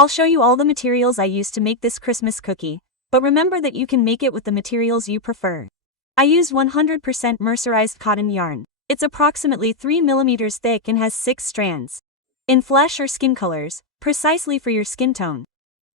I'll show you all the materials I used to make this Christmas cookie, but remember that you can make it with the materials you prefer. I used 100% mercerized cotton yarn. It's approximately 3 mm thick and has 6 strands. In flesh or skin colors, precisely for your skin tone.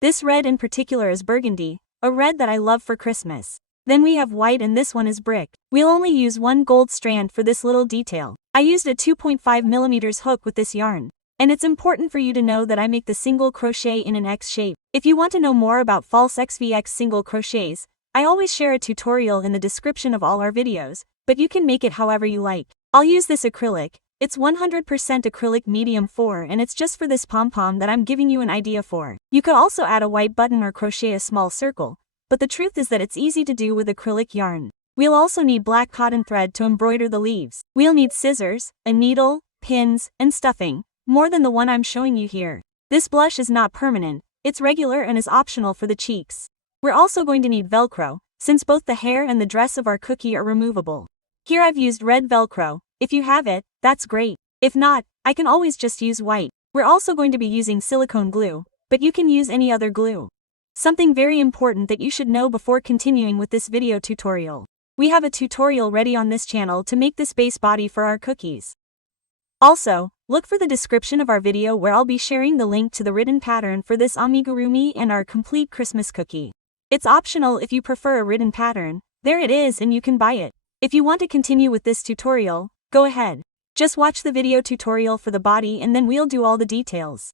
This red in particular is burgundy, a red that I love for Christmas. Then we have white and this one is brick. We'll only use one gold strand for this little detail. I used a 2.5 mm hook with this yarn. And it's important for you to know that I make the single crochet in an X shape. If you want to know more about false XVX single crochets, I always share a tutorial in the description of all our videos, but you can make it however you like. I'll use this acrylic. It's 100% acrylic medium 4 and it's just for this pom-pom that I'm giving you an idea for. You could also add a white button or crochet a small circle, but the truth is that it's easy to do with acrylic yarn. We'll also need black cotton thread to embroider the leaves. We'll need scissors, a needle, pins, and stuffing, more than the one I'm showing you here. This blush is not permanent, it's regular and is optional for the cheeks. We're also going to need Velcro, since both the hair and the dress of our cookie are removable. Here I've used red Velcro. If you have it, that's great. If not, I can always just use white. We're also going to be using silicone glue, but you can use any other glue. Something very important that you should know before continuing with this video tutorial. We have a tutorial ready on this channel to make this base body for our cookies. Also, look for the description of our video where I'll be sharing the link to the written pattern for this amigurumi and our complete Christmas cookie. It's optional if you prefer a written pattern. There it is and you can buy it. If you want to continue with this tutorial, go ahead. Just watch the video tutorial for the body and then we'll do all the details.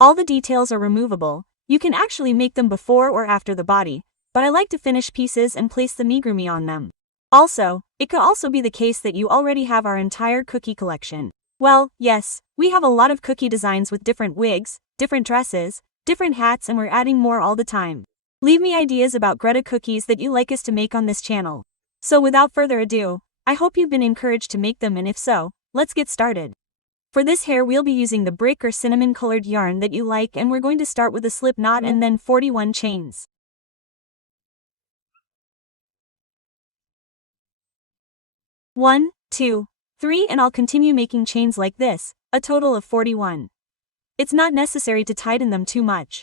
All the details are removable. You can actually make them before or after the body, but I like to finish pieces and place the amigurumi on them. Also, it could also be the case that you already have our entire cookie collection. Well, yes, we have a lot of cookie designs with different wigs, different dresses, different hats, and we're adding more all the time. Leave me ideas about Greta cookies that you like us to make on this channel. So without further ado, I hope you've been encouraged to make them, and if so, let's get started. For this hair we'll be using the brick or cinnamon colored yarn that you like, and we're going to start with a slip knot and then 41 chains. 1, 2, 3 and I'll continue making chains like this, a total of 41. It's not necessary to tighten them too much.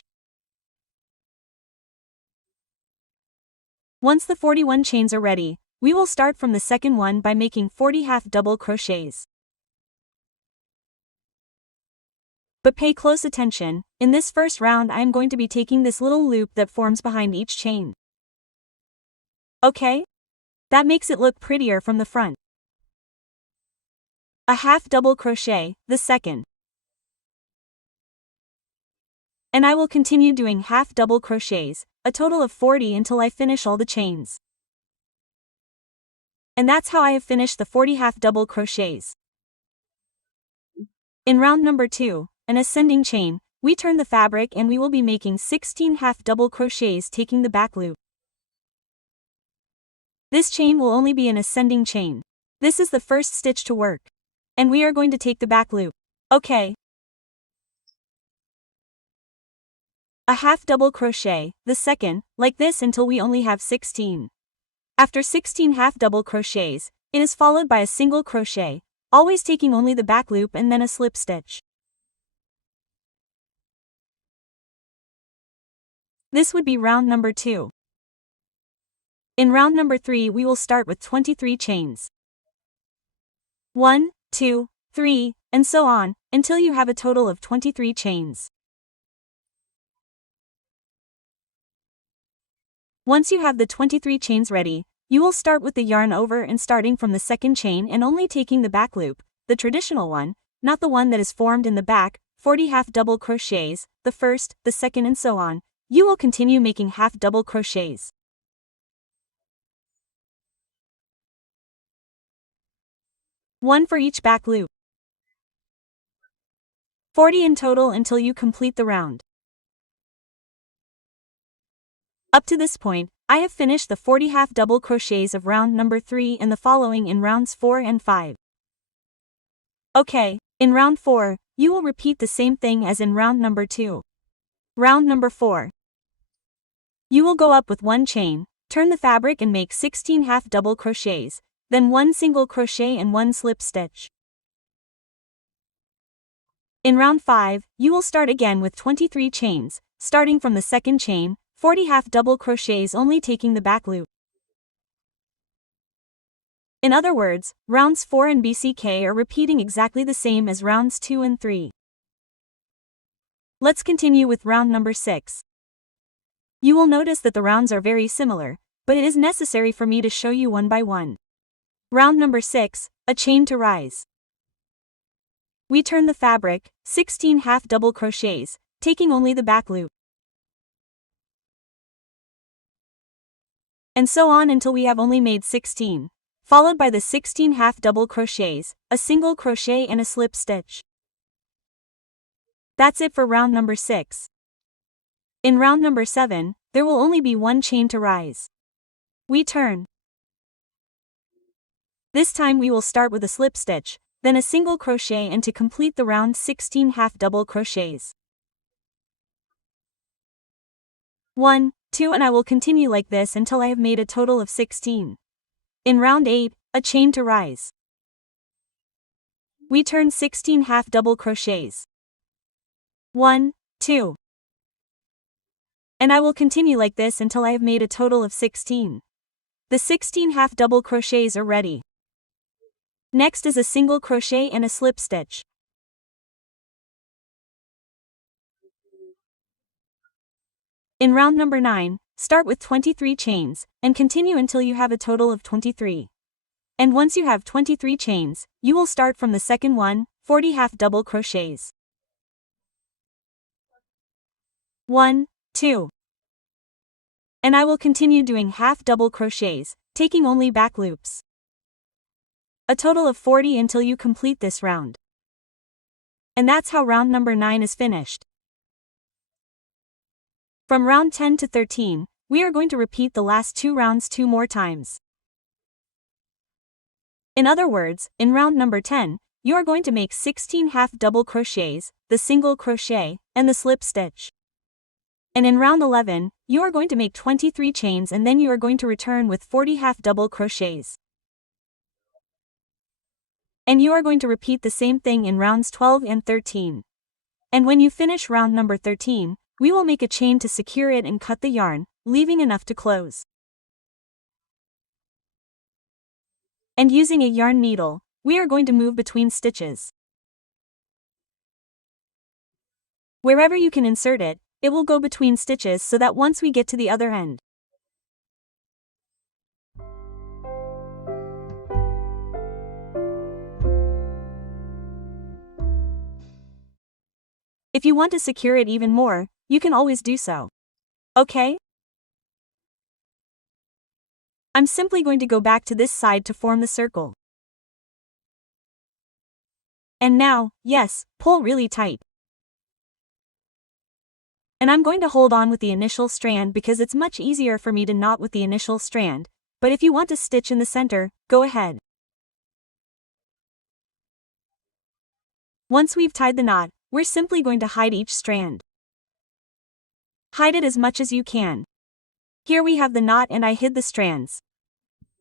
Once the 41 chains are ready, we will start from the second one by making 40 half double crochets. But pay close attention, in this first round I am going to be taking this little loop that forms behind each chain. Okay? That makes it look prettier from the front. A half double crochet, the second. And I will continue doing half double crochets, a total of 40 until I finish all the chains. And that's how I have finished the 40 half double crochets. In round number 2, an ascending chain, we turn the fabric and we will be making 16 half double crochets taking the back loop. This chain will only be an ascending chain. This is the first stitch to work. And we are going to take the back loop. Okay. A half double crochet, the second, like this until we only have 16. After 16 half double crochets, it is followed by a single crochet, always taking only the back loop and then a slip stitch. This would be round number 2. In round number 3 we will start with 23 chains. 1, 2, 3, and so on, until you have a total of 23 chains. Once you have the 23 chains ready, you will start with the yarn over and starting from the second chain and only taking the back loop, the traditional one, not the one that is formed in the back, 40 half double crochets, the first, the second and so on. You will continue making half double crochets. One for each back loop. 40 in total until you complete the round. Up to this point, I have finished the 40 half double crochets of round number 3 and the following in rounds 4 and 5. Okay, in round 4, you will repeat the same thing as in round number 2. Round number 4. You will go up with one chain, turn the fabric and make 16 half double crochets, then one single crochet and one slip stitch. In round 5, you will start again with 23 chains, starting from the second chain, 40 half double crochets only taking the back loop. In other words, rounds 4 and BCK are repeating exactly the same as rounds 2 and 3. Let's continue with round number 6. You will notice that the rounds are very similar, but it is necessary for me to show you one by one. Round number 6, a chain to rise. We turn the fabric, 16 half double crochets, taking only the back loop. And so on until we have only made 16, followed by the 16 half double crochets, a single crochet and a slip stitch. That's it for round number 6. In round number 7, there will only be one chain to rise. We turn. This time we will start with a slip stitch, then a single crochet and to complete the round 16 half double crochets. 1, 2 and I will continue like this until I have made a total of 16. In round 8, a chain to rise. We turn 16 half double crochets. 1, 2. And I will continue like this until I have made a total of 16. The 16 half double crochets are ready. Next is a single crochet and a slip stitch. In round number 9, start with 23 chains, and continue until you have a total of 23. And once you have 23 chains, you will start from the second one, 40 half double crochets. 1, 2. And I will continue doing half double crochets, taking only back loops. A total of 40 until you complete this round. And that's how round number 9 is finished. From round 10 to 13, we are going to repeat the last 2 rounds 2 more times. In other words, in round number 10, you are going to make 16 half double crochets, the single crochet, and the slip stitch. And in round 11, you are going to make 23 chains and then you are going to return with 40 half double crochets. And you are going to repeat the same thing in rounds 12 and 13. And when you finish round number 13, we will make a chain to secure it and cut the yarn, leaving enough to close. And using a yarn needle, we are going to move between stitches. Wherever you can insert it, it will go between stitches so that once we get to the other end. If you want to secure it even more, you can always do so. Okay? I'm simply going to go back to this side to form the circle. And now, yes, pull really tight. And I'm going to hold on with the initial strand because it's much easier for me to knot with the initial strand, but if you want to stitch in the center, go ahead. Once we've tied the knot, we're simply going to hide each strand. Hide it as much as you can. Here we have the knot and I hid the strands.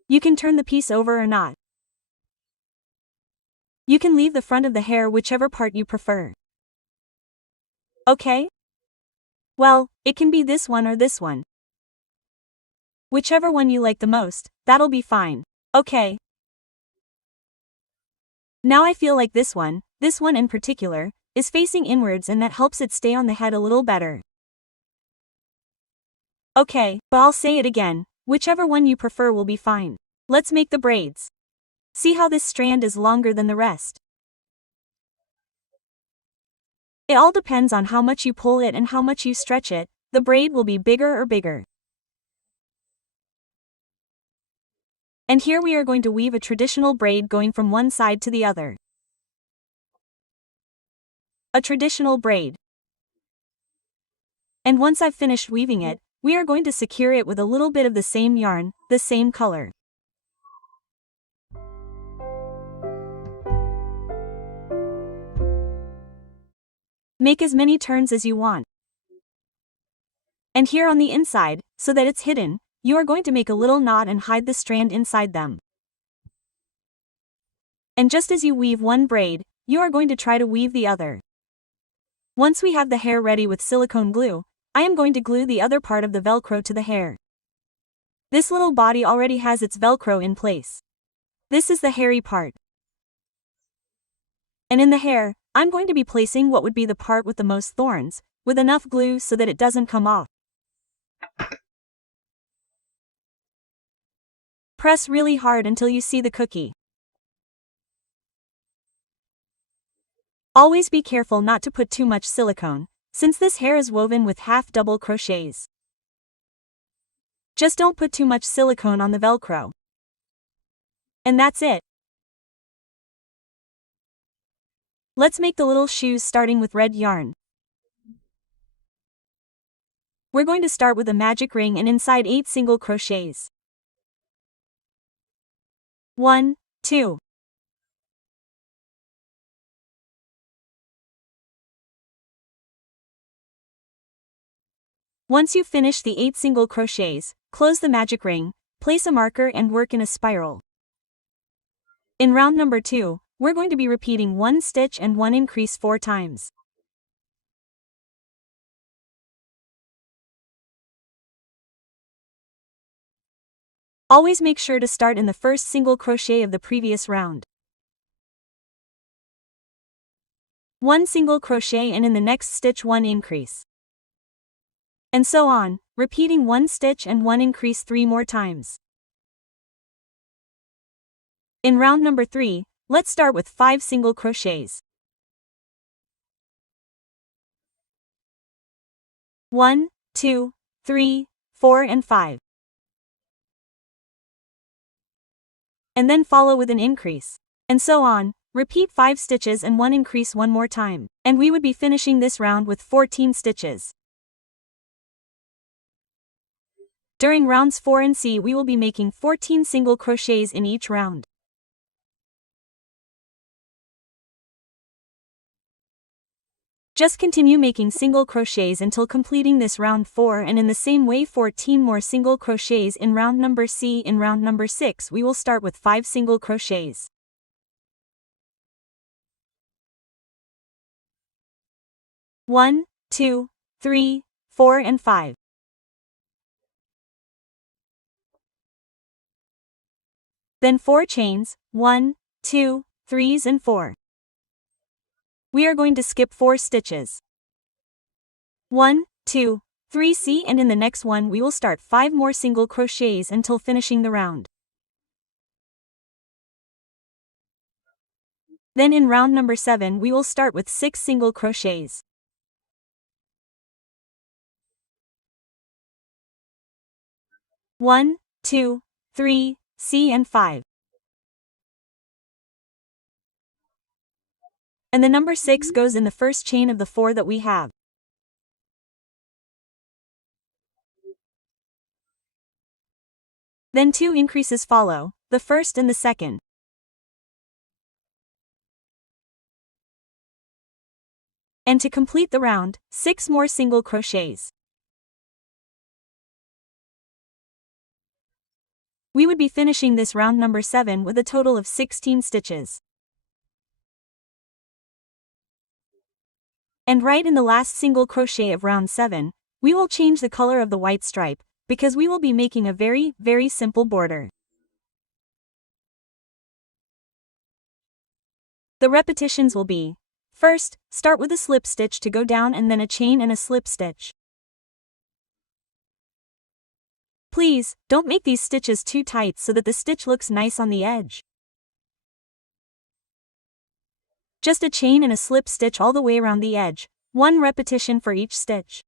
You can turn the piece over or not. You can leave the front of the hair whichever part you prefer. Okay? Well, it can be this one or this one. Whichever one you like the most, that'll be fine. Okay. Now I feel like this one in particular, is facing inwards and that helps it stay on the head a little better. Okay, but I'll say it again, whichever one you prefer will be fine. Let's make the braids. See how this strand is longer than the rest? It all depends on how much you pull it and how much you stretch it, the braid will be bigger or bigger. And here we are going to weave a traditional braid going from one side to the other. A traditional braid. And once I've finished weaving it, we are going to secure it with a little bit of the same yarn, the same color. Make as many turns as you want. And here on the inside, so that it's hidden, you are going to make a little knot and hide the strand inside them. And just as you weave one braid, you are going to try to weave the other. Once we have the hair ready with silicone glue, I am going to glue the other part of the Velcro to the hair. This little body already has its Velcro in place. This is the hairy part. And in the hair, I'm going to be placing what would be the part with the most thorns, with enough glue so that it doesn't come off. Press really hard until you see the cookie. Always be careful not to put too much silicone, since this hair is woven with half double crochets. Just don't put too much silicone on the Velcro. And that's it. Let's make the little shoes starting with red yarn. We're going to start with a magic ring and inside 8 single crochets. 1, 2. Once you've finished the 8 single crochets, close the magic ring, place a marker and work in a spiral. In round number 2, we're going to be repeating 1 stitch and 1 increase 4 times. Always make sure to start in the first single crochet of the previous round. 1 single crochet and in the next stitch 1 increase. And so on, repeating 1 stitch and 1 increase 3 more times. In round number 3, let's start with 5 single crochets. 1, 2, 3, 4 and 5. And then follow with an increase. And so on, repeat 5 stitches and 1 increase 1 more time, and we would be finishing this round with 14 stitches. During rounds 4 and C we will be making 14 single crochets in each round. Just continue making single crochets until completing this round 4 and in the same way 14 more single crochets in round number C. In round number 6 we will start with 5 single crochets. 1, 2, 3, 4 and 5. Then 4 chains, 1, 2, 3s and 4. We are going to skip 4 stitches. 1, 2, 3 C and in the next one we will start 5 more single crochets until finishing the round. Then in round number 7 we will start with 6 single crochets. 1, 2, 3, C and 5. And the number 6 goes in the first chain of the 4 that we have. Then 2 increases follow, the first and the second. And to complete the round, 6 more single crochets. We would be finishing this round number 7 with a total of 16 stitches. And right in the last single crochet of round 7, we will change the color of the white stripe, because we will be making a very, very simple border. The repetitions will be: first, start with a slip stitch to go down and then a chain and a slip stitch. Please, don't make these stitches too tight so that the stitch looks nice on the edge. Just a chain and a slip stitch all the way around the edge, 1 repetition for each stitch.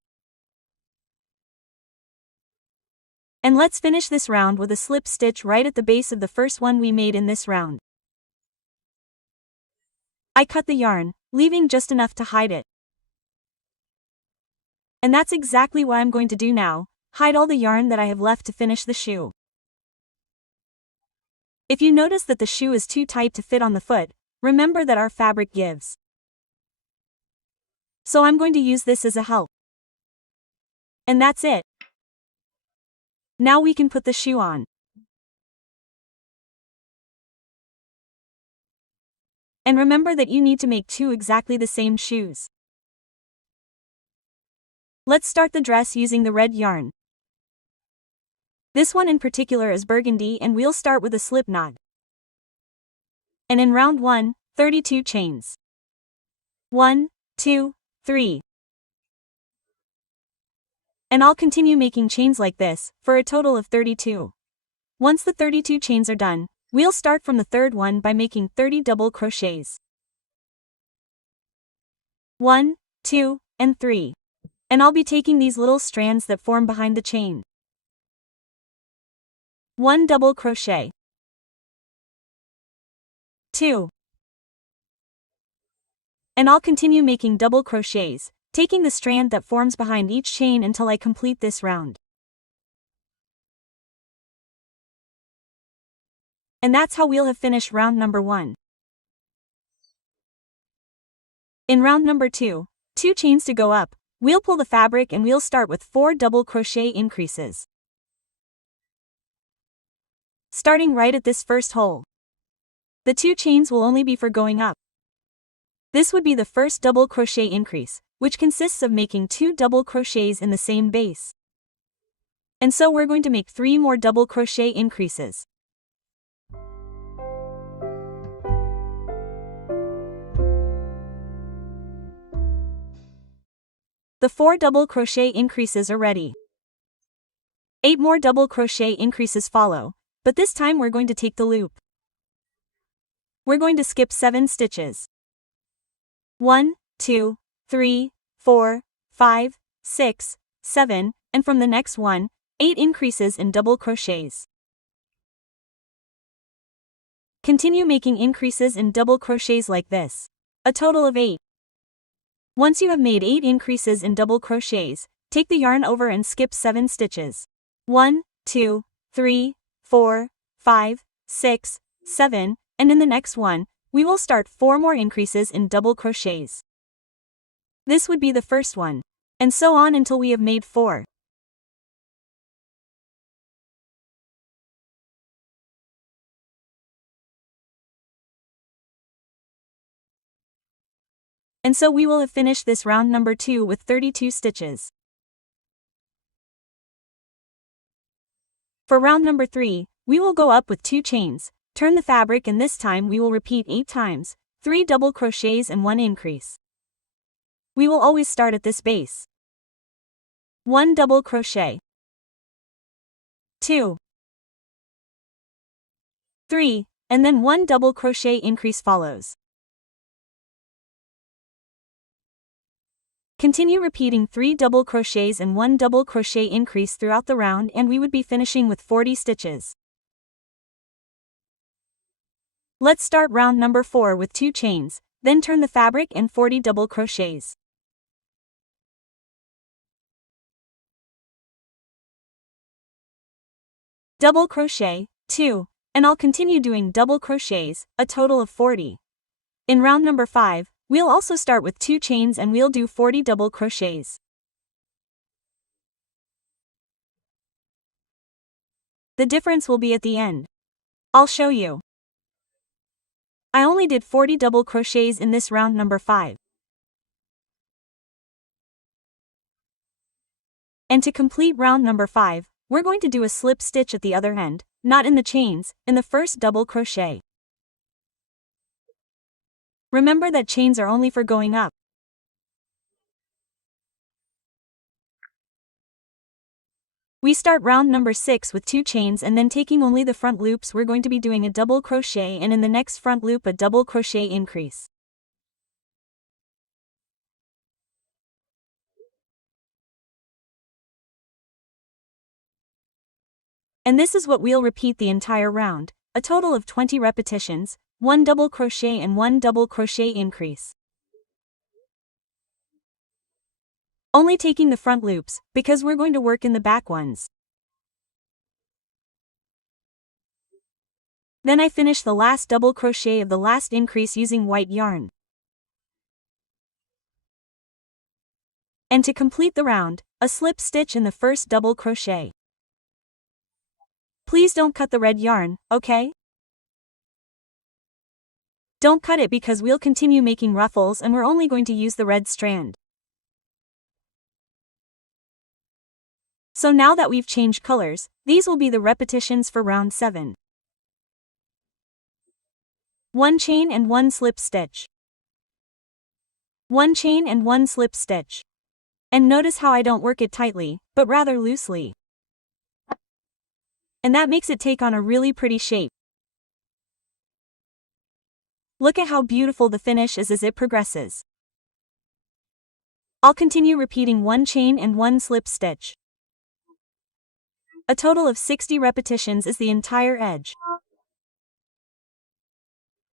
And let's finish this round with a slip stitch right at the base of the first one we made in this round. I cut the yarn, leaving just enough to hide it. And that's exactly what I'm going to do now, hide all the yarn that I have left to finish the shoe. If you notice that the shoe is too tight to fit on the foot, remember that our fabric gives. So I'm going to use this as a help. And that's it. Now we can put the shoe on. And remember that you need to make 2 exactly the same shoes. Let's start the dress using the red yarn. This one in particular is burgundy and we'll start with a slip knot. And in round 1, 32 chains. 1, 2, 3. And I'll continue making chains like this, for a total of 32. Once the 32 chains are done, we'll start from the third one by making 30 double crochets. 1, 2, and 3. And I'll be taking these little strands that form behind the chain. 1 double crochet. 2. And I'll continue making double crochets, taking the strand that forms behind each chain until I complete this round. And that's how we'll have finished round number 1. In round number 2, 2 chains to go up, we'll pull the fabric and we'll start with 4 double crochet increases. Starting right at this first hole. The 2 chains will only be for going up. This would be the first double crochet increase, which consists of making 2 double crochets in the same base. And so we're going to make 3 more double crochet increases. The 4 double crochet increases are ready. 8 more double crochet increases follow, but this time we're going to take the loop. We're going to skip 7 stitches. 1, 2, 3, 4, 5, 6, 7, and from the next one, 8 increases in double crochets. Continue making increases in double crochets like this. A total of 8. Once you have made 8 increases in double crochets, take the yarn over and skip 7 stitches. 1, 2, 3, 4, 5, 6, 7, and in the next one, we will start 4 more increases in double crochets. This would be the first one, and so on until we have made 4. And so we will have finished this round number 2 with 32 stitches. For round number 3, we will go up with 2 chains, turn the fabric and this time we will repeat 8 times, 3 double crochets and 1 increase. We will always start at this base. 1 double crochet. 2. 3, and then 1 double crochet increase follows. Continue repeating 3 double crochets and 1 double crochet increase throughout the round and we would be finishing with 40 stitches. Let's start round number 4 with 2 chains, then turn the fabric and 40 double crochets. Double crochet, 2, and I'll continue doing double crochets, a total of 40. In round number 5, we'll also start with 2 chains and we'll do 40 double crochets. The difference will be at the end. I'll show you. I only did 40 double crochets in this round number 5. And to complete round number 5, we're going to do a slip stitch at the other end, not in the chains, in the first double crochet. Remember that chains are only for going up. We start round number 6 with 2 chains and then taking only the front loops we're going to be doing a double crochet and in the next front loop a double crochet increase. And this is what we'll repeat the entire round, a total of 20 repetitions, 1 double crochet and 1 double crochet increase. Only taking the front loops, because we're going to work in the back ones. Then I finish the last double crochet of the last increase using white yarn. And to complete the round, a slip stitch in the first double crochet. Please don't cut the red yarn, okay? Don't cut it because we'll continue making ruffles and we're only going to use the red strand. So now that we've changed colors, these will be the repetitions for round 7. 1 chain and 1 slip stitch. 1 chain and 1 slip stitch. And notice how I don't work it tightly, but rather loosely. And that makes it take on a really pretty shape. Look at how beautiful the finish is as it progresses. I'll continue repeating 1 chain and 1 slip stitch. A total of 60 repetitions is the entire edge.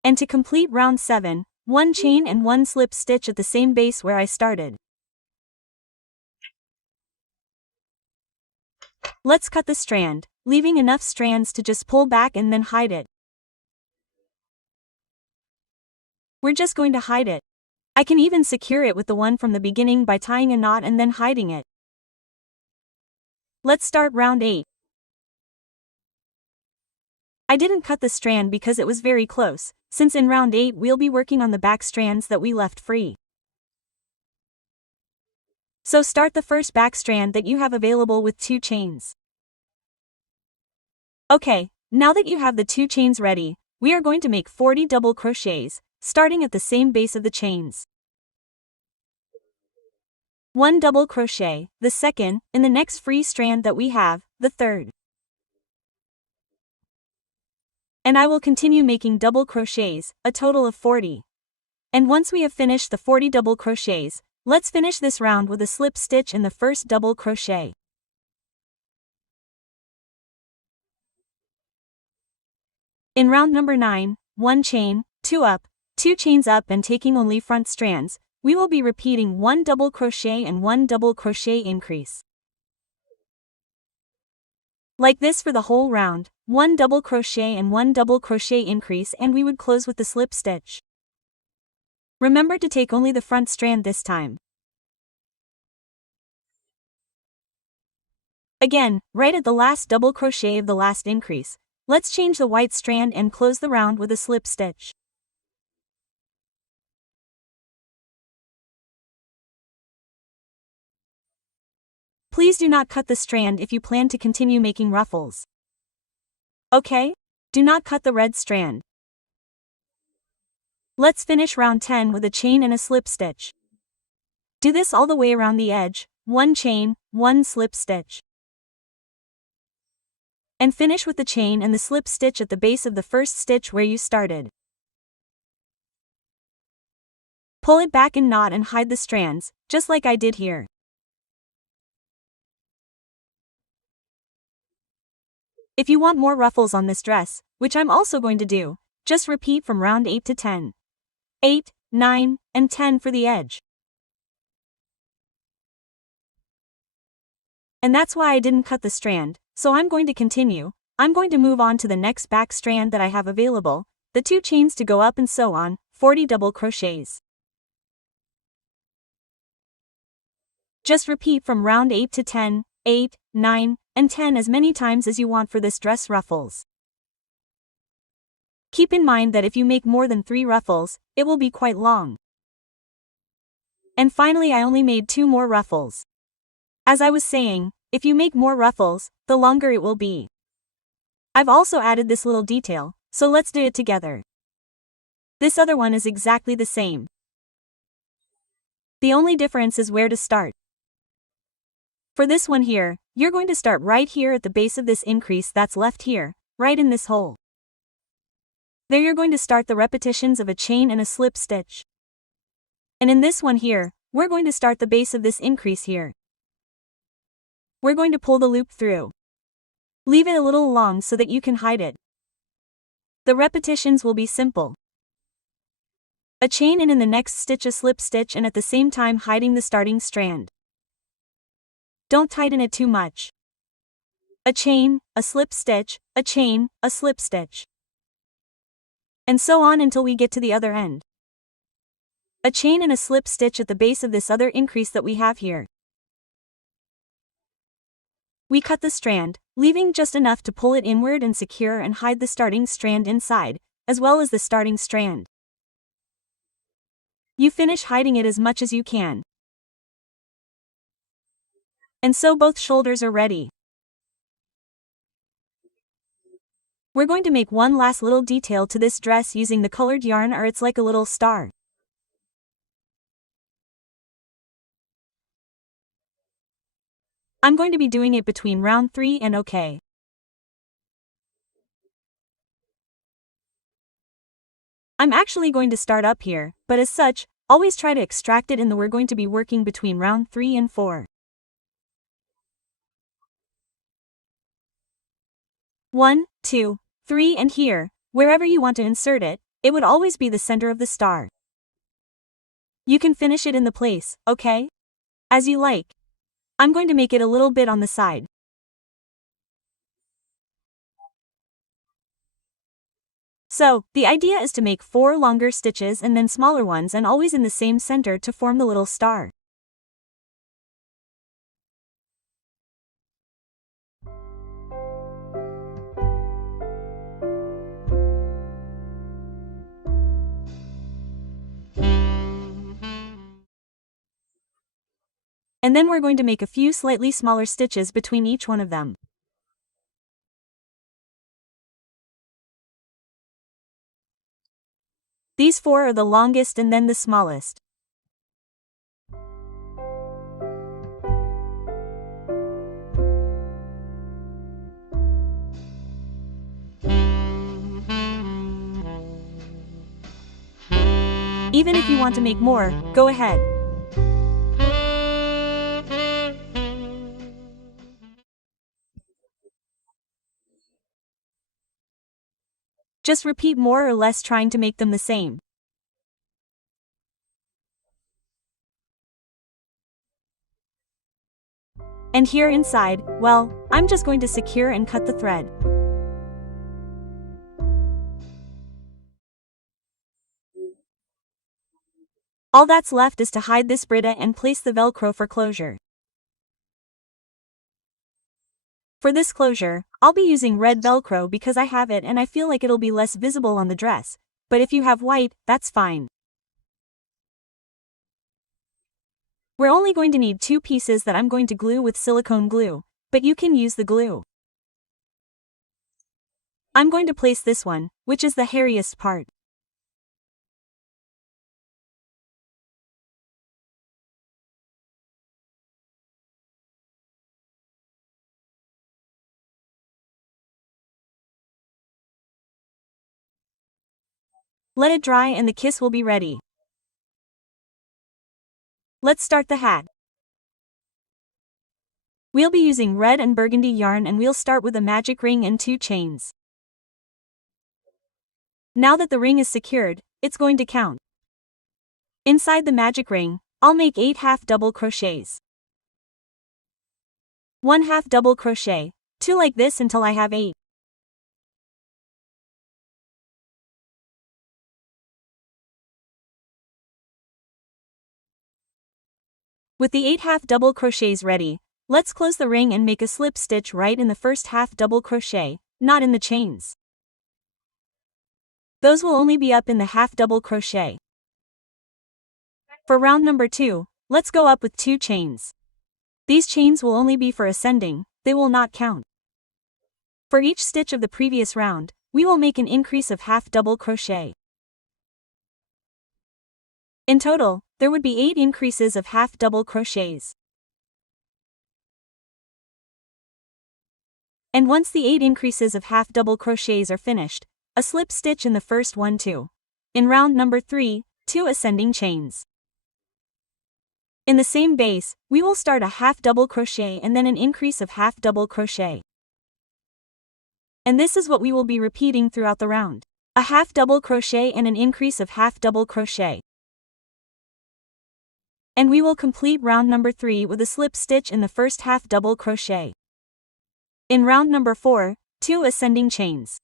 And to complete round 7, 1 chain and 1 slip stitch at the same base where I started. Let's cut the strand, leaving enough strands to just pull back and then hide it. We're just going to hide it. I can even secure it with the one from the beginning by tying a knot and then hiding it. Let's start round 8. I didn't cut the strand because it was very close, since in round 8 we'll be working on the back strands that we left free. So start the first back strand that you have available with 2 chains. Okay, now that you have the 2 chains ready, we are going to make 40 double crochets, starting at the same base of the chains. 1 double crochet, the second, in the next free strand that we have, the third. And I will continue making double crochets, a total of 40. And once we have finished the 40 double crochets, let's finish this round with a slip stitch in the first double crochet. In round number 9, 1 chain, 2 up, 2 chains up and taking only front strands, we will be repeating 1 double crochet and 1 double crochet increase. Like this for the whole round, 1 double crochet and 1 double crochet increase, and we would close with the slip stitch. Remember to take only the front strand this time. Again, right at the last double crochet of the last increase, let's change the white strand and close the round with a slip stitch. Please do not cut the strand if you plan to continue making ruffles. Okay? Do not cut the red strand. Let's finish round 10 with a chain and a slip stitch. Do this all the way around the edge, 1 chain, 1 slip stitch. And finish with the chain and the slip stitch at the base of the first stitch where you started. Pull it back and knot and hide the strands, just like I did here. If you want more ruffles on this dress, which I'm also going to do, just repeat from round 8 to 10. 8, 9, and 10 for the edge. And that's why I didn't cut the strand, so I'm going to continue. I'm going to move on to the next back strand that I have available, the 2 chains to go up and so on, 40 double crochets. Just repeat from round 8 to 10, 8, 9, and 10 as many times as you want for this dress ruffles. Keep in mind that if you make more than 3 ruffles, it will be quite long. And finally I only made 2 more ruffles. As I was saying, if you make more ruffles, the longer it will be. I've also added this little detail, so let's do it together. This other one is exactly the same. The only difference is where to start. For this one here, you're going to start right here at the base of this increase that's left here, right in this hole. There you're going to start the repetitions of a chain and a slip stitch. And in this one here, we're going to start the base of this increase here. We're going to pull the loop through. Leave it a little long so that you can hide it. The repetitions will be simple. A chain and in the next stitch a slip stitch and at the same time hiding the starting strand. Don't tighten it too much. A chain, a slip stitch, a chain, a slip stitch. And so on until we get to the other end. A chain and a slip stitch at the base of this other increase that we have here. We cut the strand, leaving just enough to pull it inward and secure and hide the starting strand inside, as well as the starting strand. You finish hiding it as much as you can. And so both shoulders are ready. We're going to make one last little detail to this dress using the colored yarn, or it's like a little star. I'm going to be doing it between round 3 and OK. I'm actually going to start up here, but as such, always try to extract it, and we're going to be working between round 3 and 4. 1, 2, 3, and here, wherever you want to insert it, it would always be the center of the star. You can finish it in the place, okay? As you like. I'm going to make it a little bit on the side. So, the idea is to make 4 longer stitches and then smaller ones, and always in the same center to form the little star. And then we're going to make a few slightly smaller stitches between each one of them. These 4 are the longest and then the smallest. Even if you want to make more, go ahead. Just repeat more or less, trying to make them the same. And here inside, well, I'm just going to secure and cut the thread. All that's left is to hide this Greta and place the Velcro for closure. For this closure, I'll be using red Velcro because I have it and I feel like it'll be less visible on the dress, but if you have white, that's fine. We're only going to need 2 pieces that I'm going to glue with silicone glue, but you can use the glue. I'm going to place this one, which is the hairiest part. Let it dry and the kiss will be ready. Let's start the hat. We'll be using red and burgundy yarn, and we'll start with a magic ring and 2 chains. Now that the ring is secured, it's going to count. Inside the magic ring, I'll make 8 half double crochets. 1 half double crochet, 2 like this until I have 8. With the 8 half double crochets ready, let's close the ring and make a slip stitch right in the first half double crochet, not in the chains. Those will only be up in the half double crochet. For round number 2, let's go up with 2 chains. These chains will only be for ascending, they will not count. For each stitch of the previous round, we will make an increase of half double crochet. In total, there would be 8 increases of half double crochets. And once the 8 increases of half double crochets are finished, a slip stitch in the first one too. In round number 3, 2 ascending chains. In the same base, we will start a half double crochet and then an increase of half double crochet. And this is what we will be repeating throughout the round. A half double crochet and an increase of half double crochet. And we will complete round number 3 with a slip stitch in the first half double crochet. In round number 4, 2 ascending chains.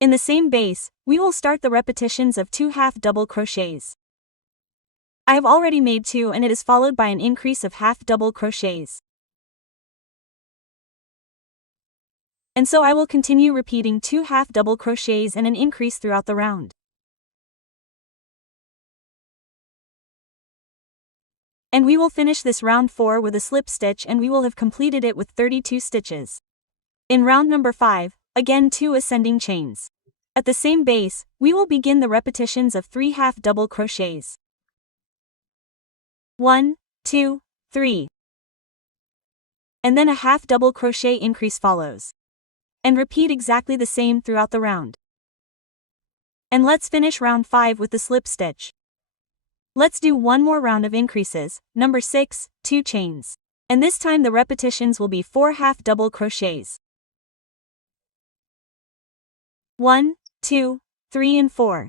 In the same base, we will start the repetitions of 2 half double crochets. I have already made 2 and it is followed by an increase of half double crochets. And so I will continue repeating 2 half double crochets and an increase throughout the round. And we will finish this round 4 with a slip stitch and we will have completed it with 32 stitches. In round number 5, again 2 ascending chains. At the same base, we will begin the repetitions of 3 half double crochets. 1, 2, 3. And then a half double crochet increase follows. And repeat exactly the same throughout the round. And let's finish round 5 with the slip stitch. Let's do one more round of increases, number 6, 2 chains. And this time the repetitions will be 4 half double crochets. 1, 2, 3 and 4.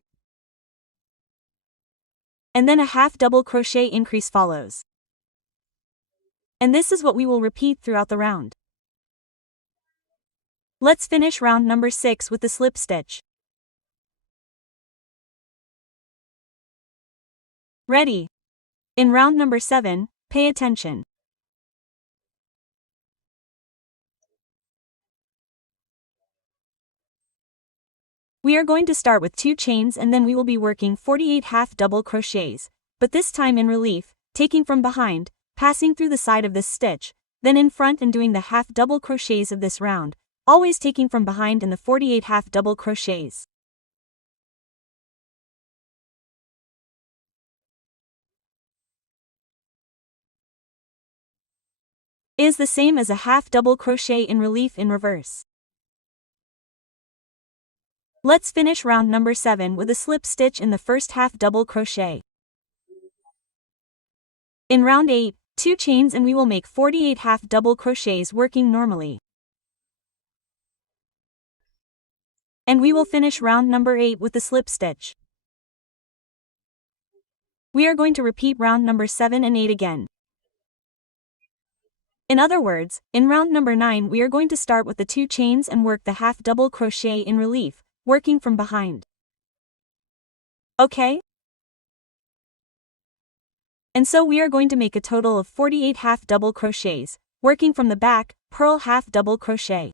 And then a half double crochet increase follows. And this is what we will repeat throughout the round. Let's finish round number 6 with the slip stitch. Ready. In round number 7, pay attention. We are going to start with 2 chains and then we will be working 48 half double crochets, but this time in relief, taking from behind, passing through the side of this stitch, then in front and doing the half double crochets of this round, always taking from behind in the 48 half double crochets. Is the same as a half double crochet in relief in reverse. Let's finish round number 7 with a slip stitch in the first half double crochet. In round 8, 2 chains and we will make 48 half double crochets working normally. And we will finish round number 8 with the slip stitch. We are going to repeat round number 7 and 8 again. In other words, in round number 9 we are going to start with the 2 chains and work the half double crochet in relief, working from behind. Okay? And so we are going to make a total of 48 half double crochets, working from the back, purl half double crochet.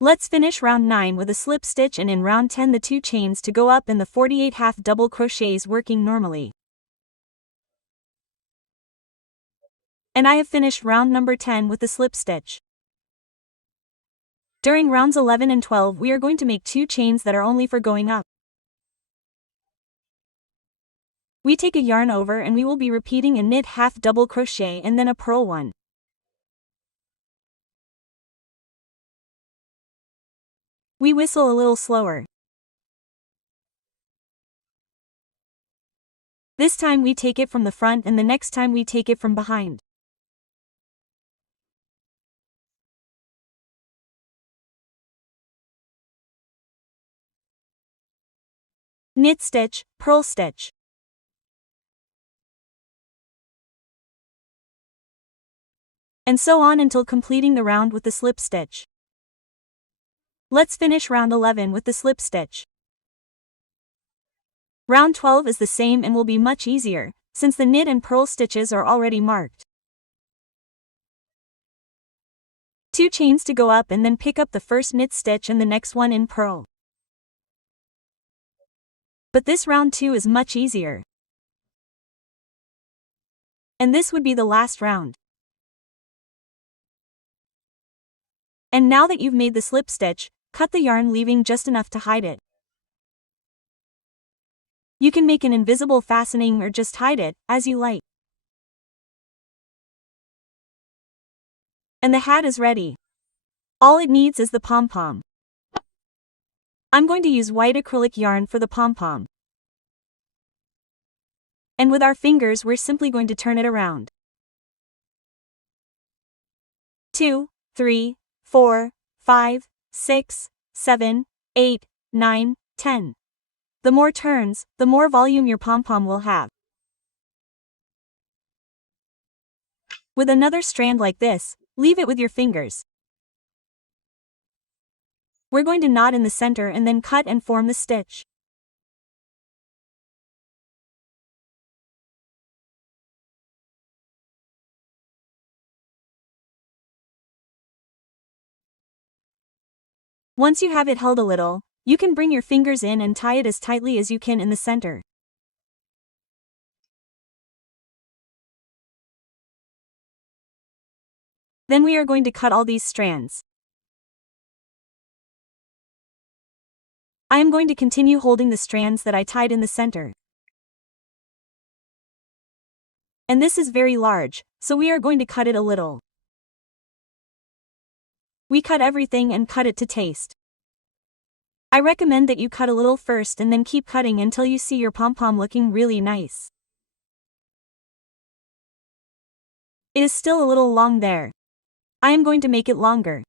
Let's finish round 9 with a slip stitch and in round 10 the 2 chains to go up in the 48 half double crochets working normally. And I have finished round number 10 with the slip stitch. During rounds 11 and 12 we are going to make 2 chains that are only for going up. We take a yarn over and we will be repeating a knit half double crochet and then a purl one. We whistle a little slower. This time we take it from the front and the next time we take it from behind. Knit stitch, purl stitch. And so on until completing the round with the slip stitch. Let's finish round 11 with the slip stitch. Round 12 is the same and will be much easier, since the knit and purl stitches are already marked. 2 chains to go up and then pick up the first knit stitch and the next one in purl. But this round 2 is much easier. And this would be the last round. And now that you've made the slip stitch, cut the yarn leaving just enough to hide it. You can make an invisible fastening or just hide it, as you like. And the hat is ready. All it needs is the pom-pom. I'm going to use white acrylic yarn for the pom-pom. And with our fingers we're simply going to turn it around. 2, 3, 4, 5, 6, 7, 8, 9, 10. The more turns, the more volume your pom-pom will have. With another strand like this, leave it with your fingers. We're going to knot in the center and then cut and form the stitch. Once you have it held a little, you can bring your fingers in and tie it as tightly as you can in the center. Then we are going to cut all these strands. I am going to continue holding the strands that I tied in the center. And this is very large, so we are going to cut it a little. We cut everything and cut it to taste. I recommend that you cut a little first and then keep cutting until you see your pom-pom looking really nice. It is still a little long there. I am going to make it longer.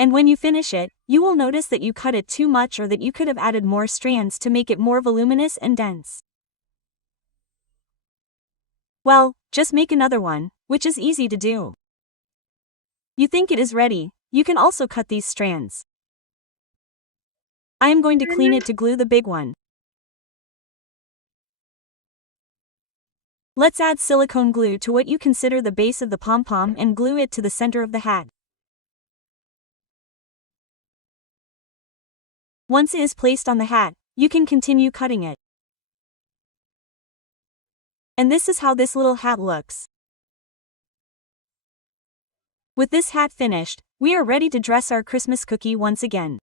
And when you finish it, you will notice that you cut it too much or that you could have added more strands to make it more voluminous and dense. Well, just make another one, which is easy to do. You think it is ready, you can also cut these strands. I am going to clean it to glue the big one. Let's add silicone glue to what you consider the base of the pom-pom and glue it to the center of the hat. Once it is placed on the hat, you can continue cutting it. And this is how this little hat looks. With this hat finished, we are ready to dress our Christmas cookie once again.